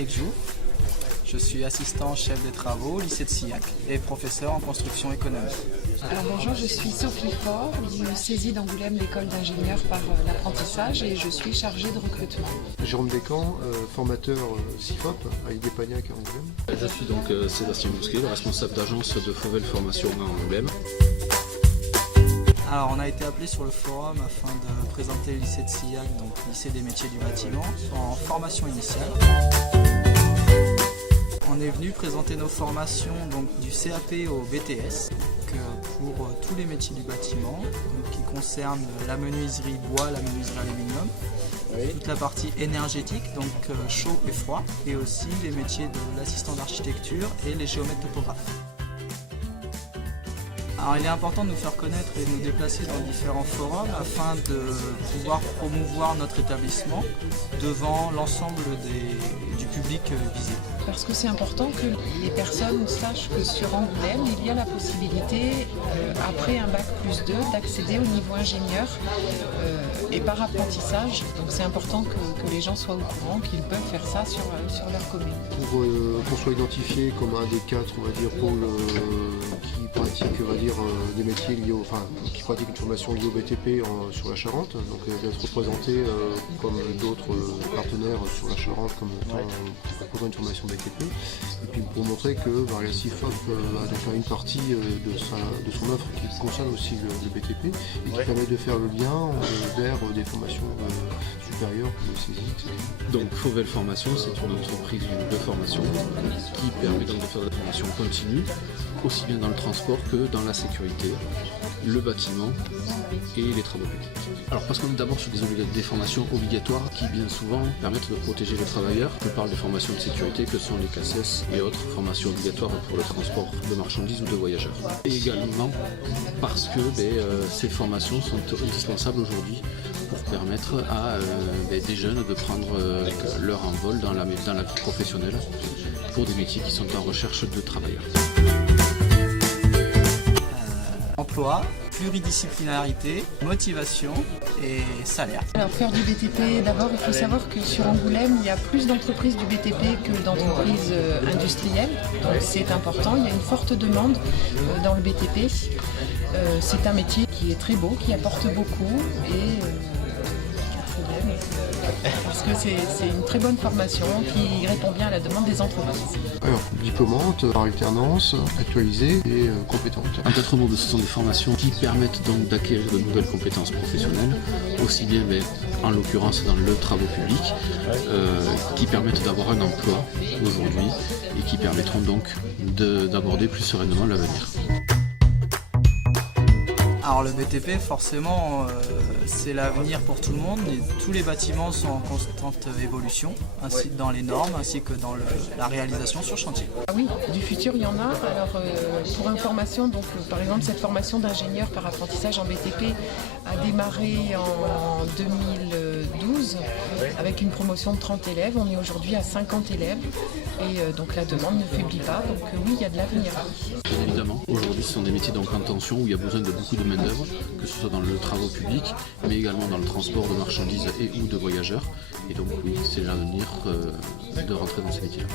Naïk Jou. Je suis assistant chef des travaux au lycée de Sillac et professeur en construction économique. Alors bonjour, je suis Sophie Faure, du CESI d'Angoulême, l'école d'ingénieurs par l'apprentissage, et je suis chargée de recrutement. Jérôme Descamps, formateur CIFOP à Idépagnac à Angoulême. Je suis donc Sébastien Bousquet, le responsable d'agence de Fauvel Formation à Angoulême. Alors on a été appelé sur le forum afin de présenter le lycée de Sillac, donc lycée des métiers du bâtiment, en formation initiale. On est venu présenter nos formations donc, du CAP au BTS pour tous les métiers du bâtiment, donc, qui concernent la menuiserie bois, la menuiserie aluminium, toute la partie énergétique, donc chaud et froid, et aussi les métiers de l'assistant d'architecture et les géomètres topographes. Alors, il est important de nous faire connaître et de nous déplacer dans différents forums afin de pouvoir promouvoir notre établissement devant l'ensemble du public visé. Parce que c'est important que les personnes sachent que sur Angoulême, il y a la possibilité, après un bac plus 2, d'accéder au niveau ingénieur et par apprentissage. Donc c'est important que les gens soient au courant qu'ils peuvent faire ça sur leur commune. Pour qu'on soit identifié comme un des 4, on va dire, pôles qui pratiquent, on va dire, des métiers liés qui pratiquent une formation liée au BTP sur la Charente, donc d'être représenté comme d'autres partenaires sur la Charente comme proposant une formation BTP, et puis pour montrer que la CIFOP a donc une partie de son offre qui concerne aussi le BTP et qui permet de faire le lien vers des formations supérieures comme le CESI, etc. Donc Fauvel Formation, c'est une entreprise de formation qui permet donc de faire de la formation continue, aussi bien dans le transport que dans la sécurité, le bâtiment et les travaux publics. Alors parce qu'on est d'abord sur des formations obligatoires qui bien souvent permettent de protéger les travailleurs. Je parle des formations de sécurité que sont les CACES et autres formations obligatoires pour le transport de marchandises ou de voyageurs. Et également parce que ces formations sont indispensables aujourd'hui pour permettre à des jeunes de prendre leur envol dans la vie professionnelle pour des métiers qui sont en recherche de travailleurs. Emploi, pluridisciplinarité, motivation et salaire. Alors faire du BTP, d'abord il faut savoir que sur Angoulême il y a plus d'entreprises du BTP que d'entreprises industrielles, donc c'est important, il y a une forte demande dans le BTP. C'est un métier qui est très beau, qui apporte beaucoup et parce que c'est une très bonne formation qui répond bien à la demande des entreprises. Alors, diplômante, par alternance, actualisée et compétente. En 4 mots, ce sont des formations qui permettent donc d'acquérir de nouvelles compétences professionnelles, aussi bien en l'occurrence dans le travaux public, qui permettent d'avoir un emploi aujourd'hui et qui permettront donc d'aborder plus sereinement l'avenir. Alors le BTP, forcément, c'est l'avenir pour tout le monde. Tous les bâtiments sont en constante évolution, ainsi dans les normes, ainsi que dans la réalisation sur chantier. Ah oui, du futur, il y en a. Alors, pour information, donc, par exemple, cette formation d'ingénieur par apprentissage en BTP a démarré en 2012 avec une promotion de 30 élèves. On est aujourd'hui à 50 élèves et donc la demande ne faiblit pas. Donc oui, il y a de l'avenir. Évidemment, aujourd'hui ce sont des métiers donc en tension où il y a besoin de beaucoup de main-d'œuvre, que ce soit dans le travaux public, mais également dans le transport de marchandises et ou de voyageurs. Et donc oui, c'est l'avenir de rentrer dans ces métiers-là.